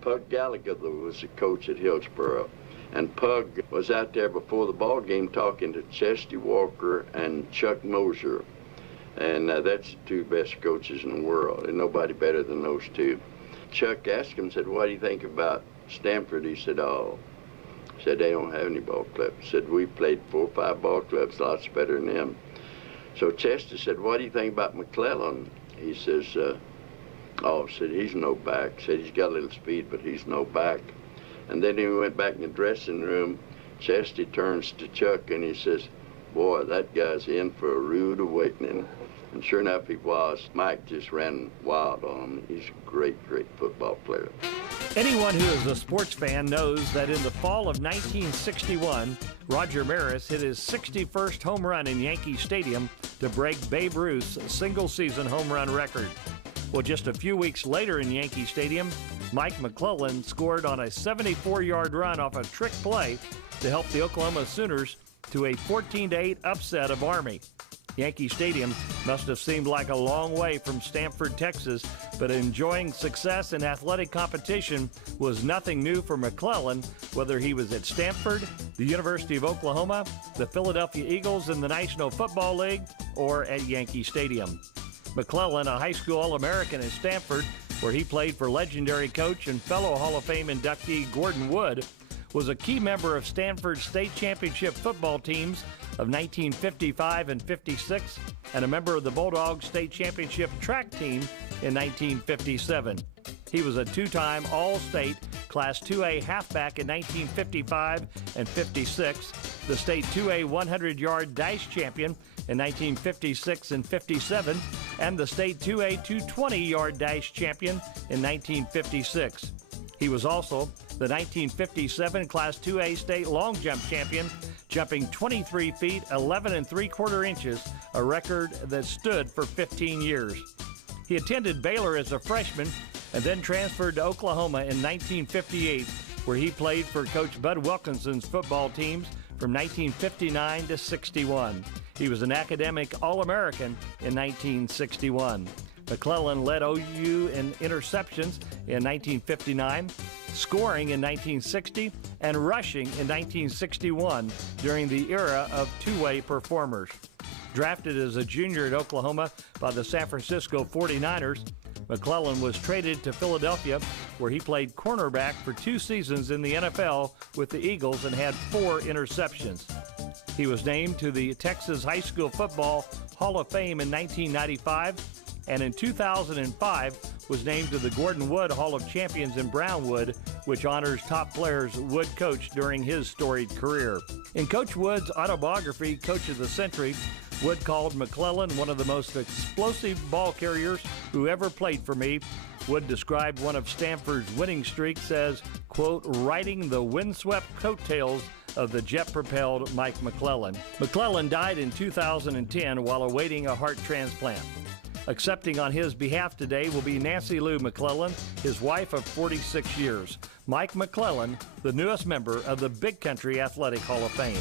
Pug Gallagher was the coach at Hillsboro, and Pug was out there before the ball game talking to Chesty Walker and Chuck Moser, and that's the two best coaches in the world, and nobody better than those two. Chuck asked him, said, "What do you think about Stanford?" He said, "Oh," said, "they don't have any ball clubs." Said, "We played 4 or 5 ball clubs, lots better than them." So Chester said, "What do you think about McClellan?" He says, "Oh," said, "he's no back." Said, "He's got a little speed, but he's no back." And then he went back in the dressing room. Chesty turns to Chuck and he says, "Boy, that guy's in for a rude awakening." And sure enough, he was. Mike just ran wild on him. He's a great, great football player. Anyone who is a sports fan knows that in the fall of 1961, Roger Maris hit his 61st home run in Yankee Stadium to break Babe Ruth's single-season home run record. Well, just a few weeks later in Yankee Stadium, Mike McClellan scored on a 74-yard run off a trick play to help the Oklahoma Sooners to a 14-8 upset of Army. Yankee Stadium must have seemed like a long way from Stamford, Texas, but enjoying success in athletic competition was nothing new for McClellan, whether he was at Stanford, the University of Oklahoma, the Philadelphia Eagles in the National Football League, or at Yankee Stadium. McClellan, a high school All-American at Stanford, where he played for legendary coach and fellow Hall of Fame inductee Gordon Wood, was a key member of Stanford's state championship football teams of 1955 and 56, and a member of the Bulldogs state championship track team in 1957. He was a 2-time All-State Class 2A halfback in 1955 and 56, the state 2A 100-yard dash champion in 1956 and 57, and the state 2A 220-yard dash champion in 1956. He was also the 1957 Class 2A state long jump champion, jumping 23 feet 11 3/4 inches, a record that stood for 15 years. He attended Baylor as a freshman and then transferred to Oklahoma in 1958, where he played for Coach Bud Wilkinson's football teams from 1959 to 61. He was an academic All-American in 1961. McClellan led OU in interceptions in 1959, scoring in 1960, and rushing in 1961 during the era of two-way performers. Drafted as a junior at Oklahoma by the San Francisco 49ers, McClellan was traded to Philadelphia, where he played cornerback for 2 seasons in the NFL with the Eagles and had 4 interceptions. He was named to the Texas High School Football Hall of Fame in 1995, and in 2005 was named to the Gordon Wood Hall of Champions in Brownwood, which honors top players Wood coached during his storied career. In Coach Wood's autobiography, Coach of the Century, Wood called McClellan one of the most explosive ball carriers who ever played for me. Wood described one of Stanford's winning streaks as, quote, riding the windswept coattails of the jet-propelled Mike McClellan. McClellan died in 2010 while awaiting a heart transplant. Accepting on his behalf today will be Nancy Lou McClellan, his wife of 46 years. Mike McClellan, the newest member of the Big Country Athletic Hall of Fame.